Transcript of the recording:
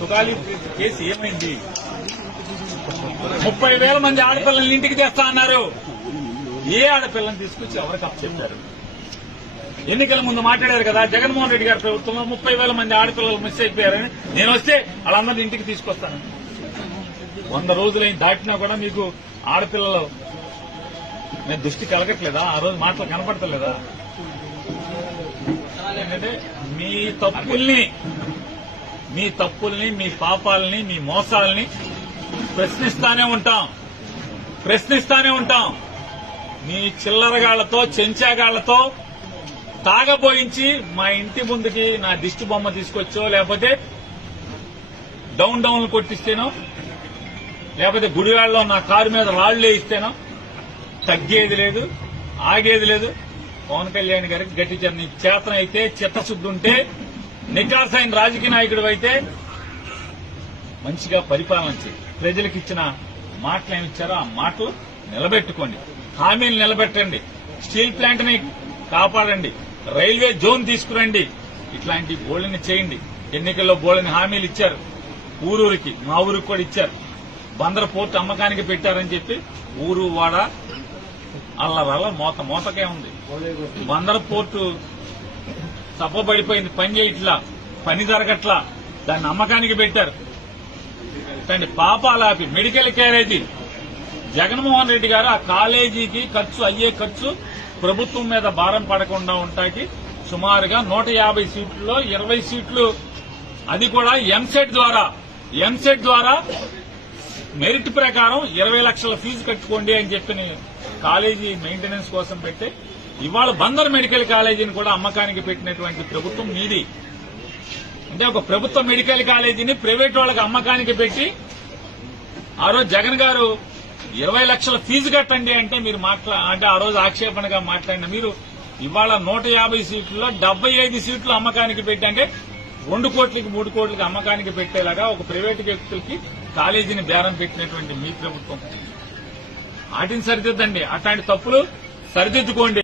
Sugali case ఏమైంది? 30,000 మంది ఆడపిల్లల్ని ఇంటికి తెస్తా అన్నారు. ఏ ఆడపిల్లని తీసుకొచ్చి ఎవరికి అప్పచెప్పారు? ఎన్నికల ముందు మాట్లాడారు కదా, జగన్మోహన్ రెడ్డి గారి ప్రభుత్వంలో 30,000 మంది ఆడపిల్లలు మిస్ అయిపోయారని. నేను వస్తే వాళ్ళందరినీ ఇంటికి తీసుకొస్తాను. 100 రోజులైన దాటినా కూడా మీకు ఆడపిల్లలు నేను దృష్టి కలగట్లేదా? ఆ రోజు మాటలు కనపడతలేదా? ఏంటంటే మీ తప్పుల్ని మీ పాపాలని మీ మోసాలని ప్రశ్నిస్తానే ఉంటాం. మీ చిల్లరగాళ్లతో చెంచాగాళ్లతో తాగబోయించి మా ఇంటి ముందుకి నా దిష్టి బొమ్మ తీసుకొచ్చో, లేకపోతే డౌన్లు కొట్టిస్తేనో, లేకపోతే గుడివాడలో నా కారు మీద రాళ్లు వేయిస్తేనో తగ్గేది లేదు, ఆగేది లేదు. పవన్ కళ్యాణ్ గారికి గట్టి చేతన అయితే, చిత్తశుద్ధి ఉంటే, నికార్సైన రాజకీయ నాయకుడు అయితే మంచిగా పరిపాలన చేయి. ప్రజలకు ఇచ్చిన మాటలు ఏమిచ్చారో ఆ మాటలు నిలబెట్టుకోండి, హామీలు నిలబెట్టండి, స్టీల్ ప్లాంట్ ని కాపాడండి, రైల్వే జోన్ తీసుకురండి, ఇట్లాంటి బోళ్ళని చేయండి. ఎన్నికల్లో బోళ్ళని హామీలు ఇచ్చారు. ఊరూరికి, మా ఊరికి కూడా ఇచ్చారు. బందర్ పోర్టు అమ్మకానికి పెట్టారని చెప్పి ఊరు వాడ అల్లరల్ల మోతకే ఉంది. బందర్ పోర్టు తప్పబడిపోయింది, పని చేయట్లా, పని జరగట్లా, దాన్ని అమ్మకానికి పెట్టారు. ఇట్లాంటి పాపాలాపి మెడికల్ కాలేజీ జగన్మోహన్ రెడ్డి గారు ఆ కాలేజీకి అయ్యే ఖర్చు ప్రభుత్వం మీద భారం పడకుండా ఉంటాకి సుమారుగా 150 సీట్లలో 20 సీట్లు, అది కూడా ఎంసెట్ ద్వారా మెరిట్ ప్రకారం 20 లక్షల ఫీజు కట్టుకోండి అని చెప్పిన కాలేజీ మెయింటెనెన్స్ కోసం పెట్టి ఇవాళ బందర్ మెడికల్ కాలేజీని కూడా అమ్మకానికి పెట్టినటువంటి ప్రభుత్వం మీది. అంటే ఒక ప్రభుత్వ మెడికల్ కాలేజీని ప్రైవేట్ వాళ్ళకి అమ్మకానికి పెట్టి ఆ రోజు జగన్ గారు 20 లక్షల ఫీజు కట్టండి అంటే మీరు అంటే ఆ రోజు ఆక్షేపణగా మాట్లాడిన మీరు ఇవాళ 150 సీట్లలో 75 సీట్లు అమ్మకానికి పెట్టి, అంటే 2 కోట్లకి 3 కోట్లకి అమ్మకానికి పెట్టేలాగా ఒక ప్రైవేటు వ్యక్తులకి కాలేజీని బేరం పెట్టినటువంటి మీ ప్రభుత్వం. వాటిని సరిదిద్దండి, అట్లాంటి తప్పులు సరిదిద్దుకోండి.